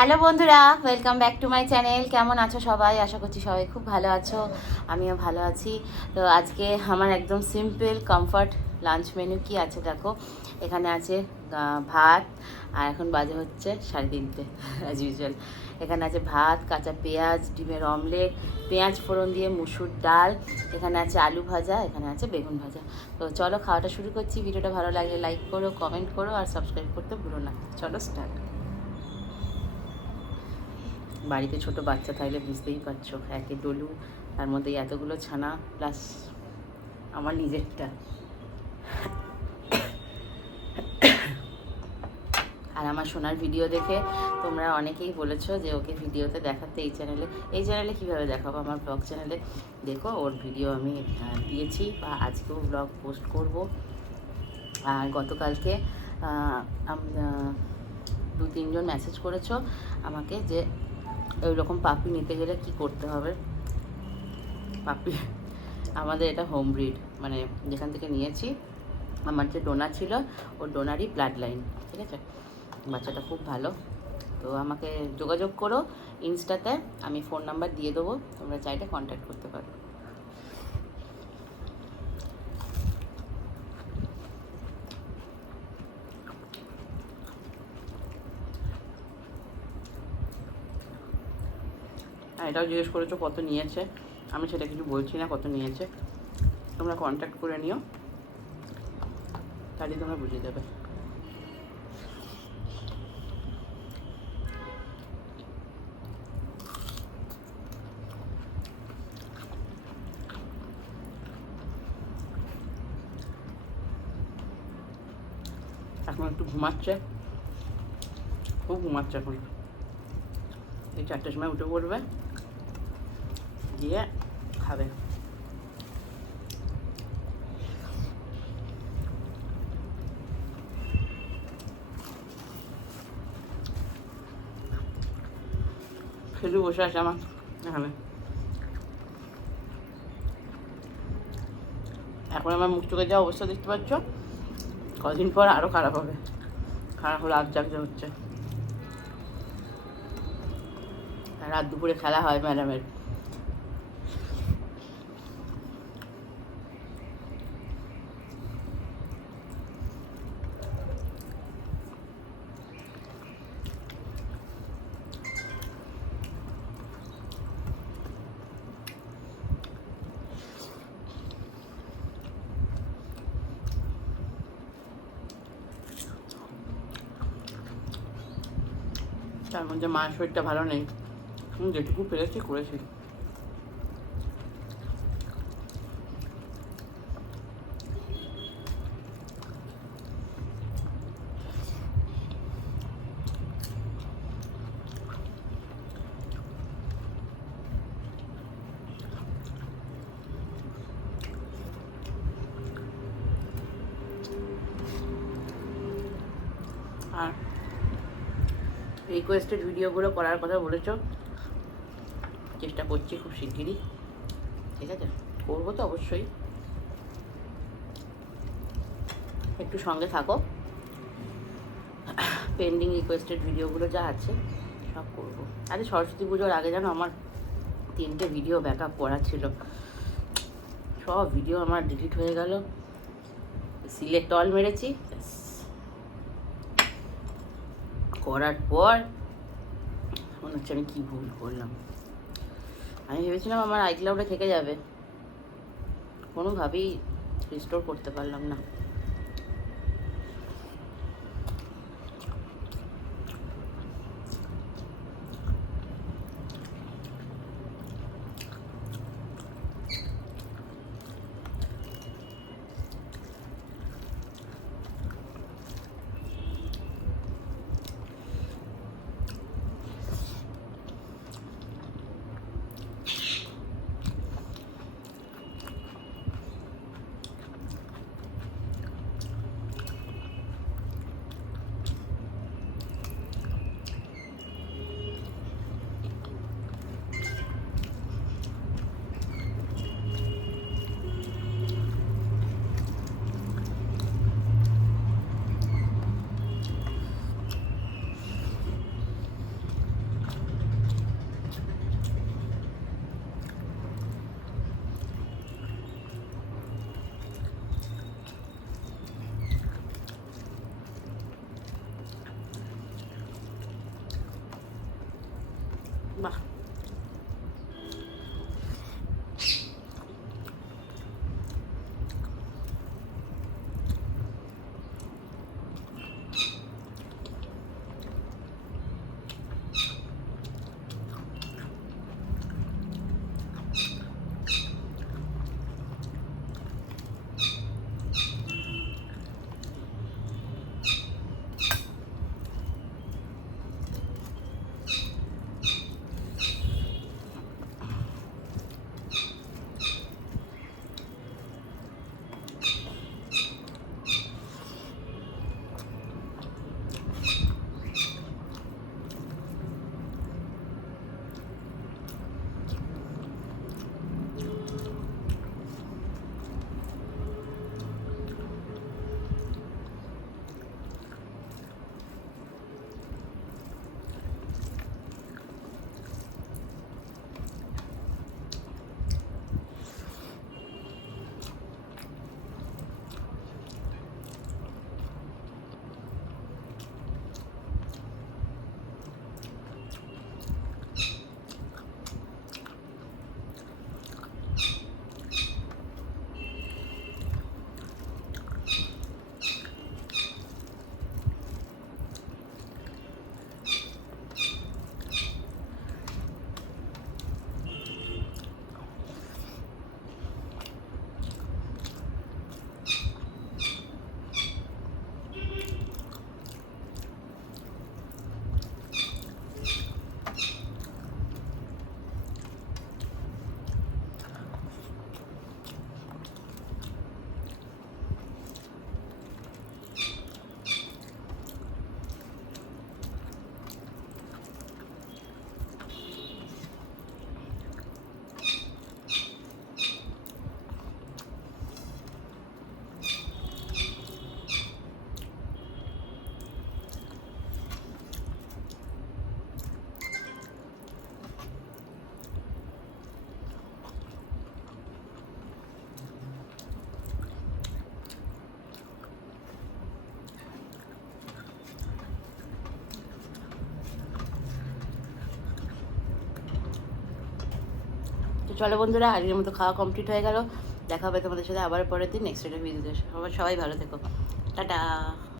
Hello বন্ধুরা, welcome back to my channel. কেমন আছো সবাই? আশা করছি সবাই খুব ভালো আছো, আমিও ভালো আছি। তো আজকে আমার একদম সিম্পল কমফর্ট লাঞ্চ মেনু কি আছে দেখো। এখানে আছে ভাত, আর এখন বাজে হচ্ছে 3:30 অ্যাজ ইউজুয়াল। এখানে আছে ভাত, কাঁচা পেঁয়াজ, ডিমের অমলেট, পেঁয়াজ ফোড়ন দিয়ে মুসুর ডাল, এখানে আছে আলু ভাজা, এখানে আছে বেগুন ভাজা। তো চলো খাওয়াটা শুরু করছি। ভিডিওটা ভালো লাগলে লাইক করো, কমেন্ট করো আর সাবস্ক্রাইব করতে ভুলো না। চলো স্টার্ট। বাড়িতে ছোট বাচ্চা থাকলে বুঝতেই পারছো, একে ডলু, তার মধ্যে এতগুলো ছানা প্লাস আমার নিজেরটা। আর আমার সোনার ভিডিও দেখে তোমরা অনেকেই বলেছো যে ওকে ভিডিওতে দেখাতে এই চ্যানেলে কীভাবে দেখাবো? আমার ব্লগ চ্যানেলে দেখো, ওর ভিডিও আমি দিয়েছি বা আজকেও ব্লগ পোস্ট করব। আর গতকালকে 2-3 জন মেসেজ করেছো আমাকে যে ওই রকম পাপি নিতে গেলে কি করতে হবে। পাপি আমাদের এটা হোম ব্রিড, মানে যেখান থেকে নিয়েছি আমার যে ডোনার ছিল ওর ডোনারই ব্লাড লাইন, ঠিক আছে? বাচ্চাটা খুব ভালো। তো আমাকে যোগাযোগ করো ইনস্টাতে, আমি ফোন নাম্বার দিয়ে দেবো, তোমরা চাইলে কন্ট্যাক্ট করতে পারো। আর এটাও জিজ্ঞেস করেছো কত নিয়েছে, আমি সেটা কিছু বলছি না কত নিয়েছে, তোমরা কন্ট্যাক্ট করে নিও, তাহলে তোমরা বুঝে যাবে। এখন একটু ঘুমাচ্ছে, খুব ঘুমাচ্ছে এখন। এই 4টের সময় উঠে পড়বে, দিয়ে খাবে। খেলু বসে আছে আমার এখানে। এখন আমার মুখ চোখে যা অবস্থা দেখতে পাচ্ছ, কদিন পর আরও খারাপ হবে। খারাপ হলে আগ জাগতে হচ্ছে। রাত দুপুরে খেলা হয় ম্যাডামের। তার মধ্যে মায়ের শরীরটা ভালো নেই, যেটুকু পেরেছি করেছি। আর রিকোয়েস্টেড ভিডিওগুলো করার কথা বলেছো, চেষ্টা করছি খুব শিগগিরই, ঠিক আছে? করবো তো অবশ্যই, একটু সঙ্গে থাকো। পেন্ডিং রিকোয়েস্টেড ভিডিওগুলো যা আছে সব করবো। আরে সরস্বতী পুজোর আগে যেন আমার 3টে ভিডিও ব্যাকআপ করা ছিল, সব ভিডিও আমার ডিলিট হয়ে গেল। সিলেক্ট অল মেরেছি, করার পর মনে হচ্ছে আমি কী ভুল করলাম। আমি ভেবেছিলাম আমার আইক্লাউডে থেকে যাবে, কোনোভাবেই রিস্টোর করতে পারলাম না। বাহ, তো চলো বন্ধুরা, আজকের মতো খাওয়া কমপ্লিট হয়ে গেল। দেখা হবে তোমাদের সাথে আবার পরের দিন নেক্সট একটা ভিডিওতে। সবাই ভালো থেকো, টাটা।